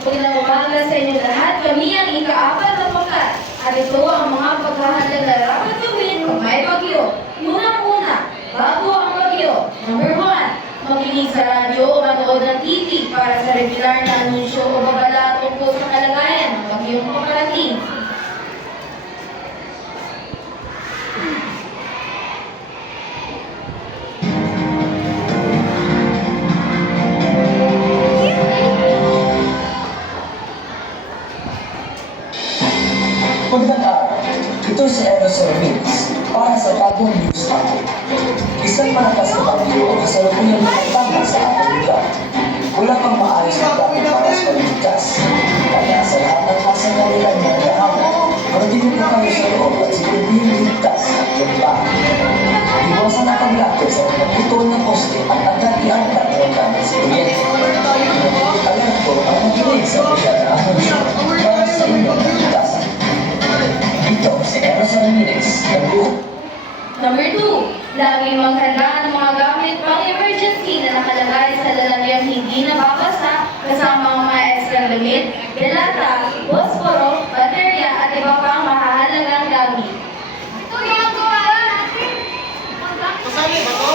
Magandang umaga sa inyo lahat. Kami ang ika-apat na pangkat. At ito ang mga paghahanda na dapat gawin kung may bagyo. Unang-una, bago ang bagyo. Number 1, makinig sa radyo o manood ng TV para sa regular na anunsyo o babala tungkol sa kalagayan ng bagyong paparating. Magandang araw. Ito si Emerson Ramirez para sa bagong news update. Isang malakas na bagyo ang kasalukuyang nakatama sa ating lugar. Wala pang maayos na dati para sa pagligtas. Kaya sa lahat ng kasanalilan na naghahamon, manatili po kayo sa loob at siguraduhin ligtas at lumbahan. Iwasan ang paglapit sa mga putol na poste at agad iangkat ng gamit sa kuryente. Alam po ang makinig sa mga na anunsyo para sa inyong ligtasan. Ito si Emerson Ramirez, nag-uho. Number 2, laging maghanda ng mga gamit pang emergency na nakalagay sa lalagyan hindi nababasa kasama ang mga extra damit, delata, posporo, baterya at iba pang mahahalagang gamit. Ito yung gawa natin. Kasali ba to?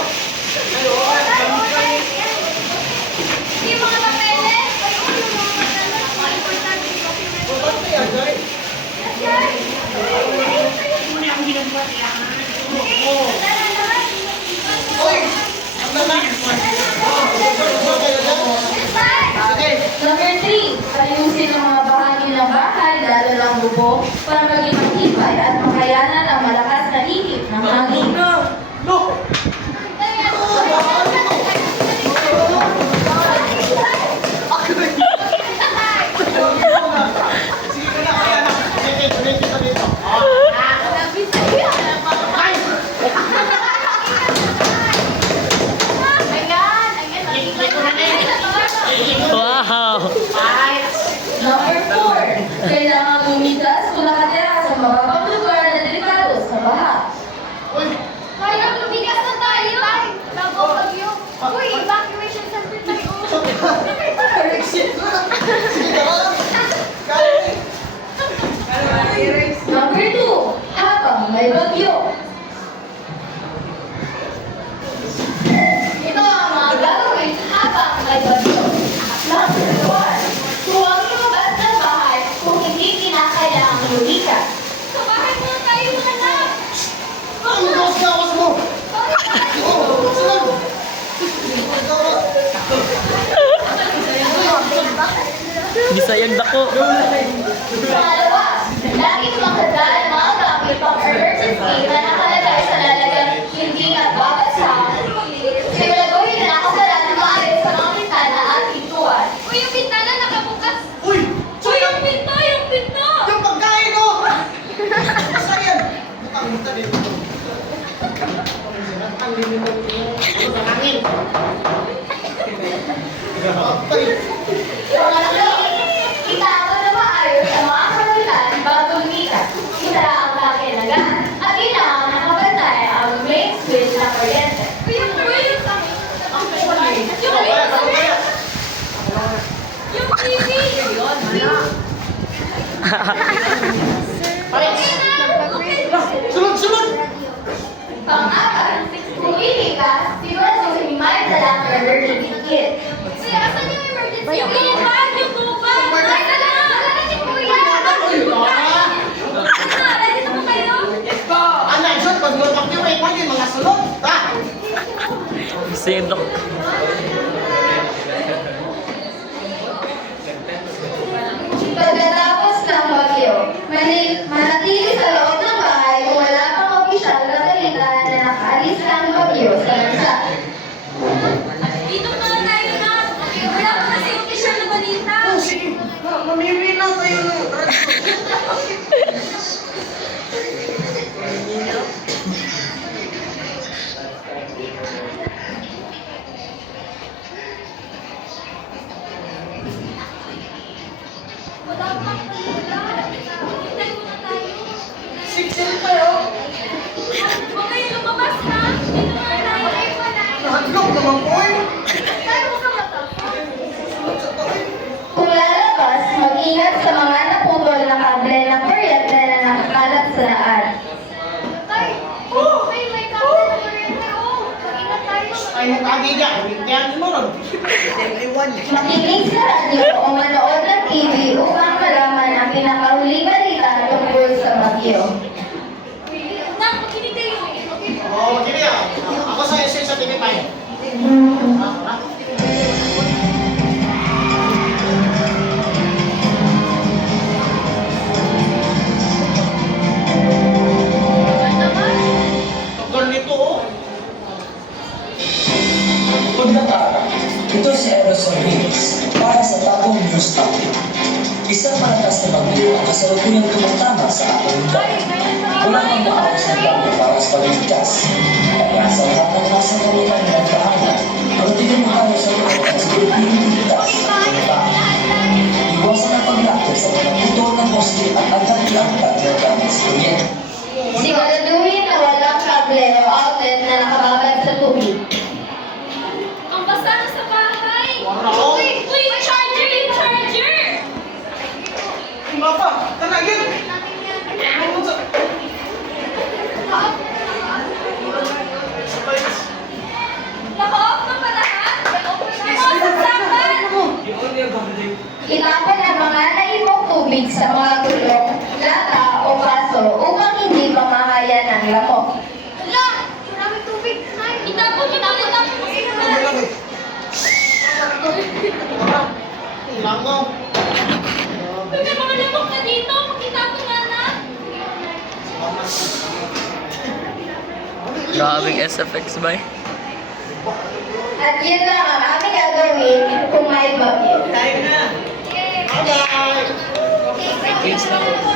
Yung mga papeles. Ayun, yung mga papeles. Mga importante yung papeles. Bakit kaya, Jai? Yes, guys. Muna ang ginagawa niya. Oo. Oy! Ang dami! Sige. Number 3, ayusin ang mga bahagi ng bahay, lalo ng bubong, para maging matibay at makayanan ang malakas na ihip ng hangin. Look! Sige ka na, kaya na. Sige, tuloy kita dito. Wow! Number 4, kailangan lumitas kung nakatira sa mababang lugar na delikado sa baha. Kaya lumigas na tayo. Bago bagyo. Uy, evacuation center tayo. Sige ka na. Kaya. Number 2, habang may bagyo. Ito ang mga gagawin habang may bagyo. Number 1, huwag lumabas ng bahay kung hindi kinakailangang lumikas. Sa bahay muna tayo manap. Ang gawas mo! Oo, sila. Bisayang dako. Pangalawa, laging maghanda ng mga gamit pang emergency na nakalagay sa lalagyan hindi nagbabasa. Siguraduhin na nakasalat ng maayos sa mga bintana at pintuan. Uy, yung bintana nakabukas. Uy! Uy, yung pinto, yung pinto. Yung pagkain ko! Basta yan! Butang buta dito. Ang limit mo. Ang hangin. Patay. Pangatlo, itago na maayos ang mga karulan bago lumikas. Isara ang kakailangan at kailangan nakabantay ang main switch ng kuryente. Uy, yung TV. Sunod, sunod! Pang-apat, kung ilikas, siguraduhin may dalang emergency kit. Uy, asan yung emergency? Yung kubad, yung kubad. Ay, dala ni Kuya. Ready na po kayo? Anak, John, pag mag-activate mo yung mga sunod, ha? Bisayang dako. Pagkatapos ng bagyo, manatili sa loob ng bahay kung wala pang opisyal na balita na nakaalis ang bagyo sa bansa. Dito na tayo na. Wala pa kasi official na balita. Oh, sige. Mamimila tayo ng Wala pa balita. Hintay muna tayo. Siksel kayo. Huwag kayo lumabas ha. Dito na tayo. Nahaglok naman po eh. Tayo mo ka mata. Kung lalabas, Lagi niya, kumintihan mo ron. Everyone. Makinig sa radyo o manood ng TV upang malaman ang pinakahuling balita tungkol sa bagyo. Nak, makinig kayo. Oo, kini ah. Ako sa essence sa TV5. Tagal nito oh. Magandang araw. Ito si Emerson Reeves para sa bagong news update. Isang malakas na bagyo ang kasalukuyang tumatama sa ating lugar. Wala pang maayos na plano para sa pagligtas. Kaya sa lahat ng nasa kanilang nagpahanap, magtigil mo kayo sa mga sa Pilipinong ligtas at pagbahan. Iwasan ang paglapit sa mga putol ng poste at agad-langkat ng gamit sa kuryente. Siguraduhin na walang kable o outlet na nakababad sa tubig. Ang basa na sa bahay. Wow. Uy, charger, yung charger. Mapa, tanagin. Ano sa... Naka-off na ba lahat? Saksakan! Itapon ang mga naibong tubig sa mga gulong, lata o baso upang hindi pamahaya ng lamok. Hala! Maraming tubig. Itapon. Langaw. Uy, may mga lamok na dito. Magitapon nga na. Grabing SFX ba? At yun lang ang aming gagawin kung may bagyo. Tayo na. Yay! Bye-bye. Okay,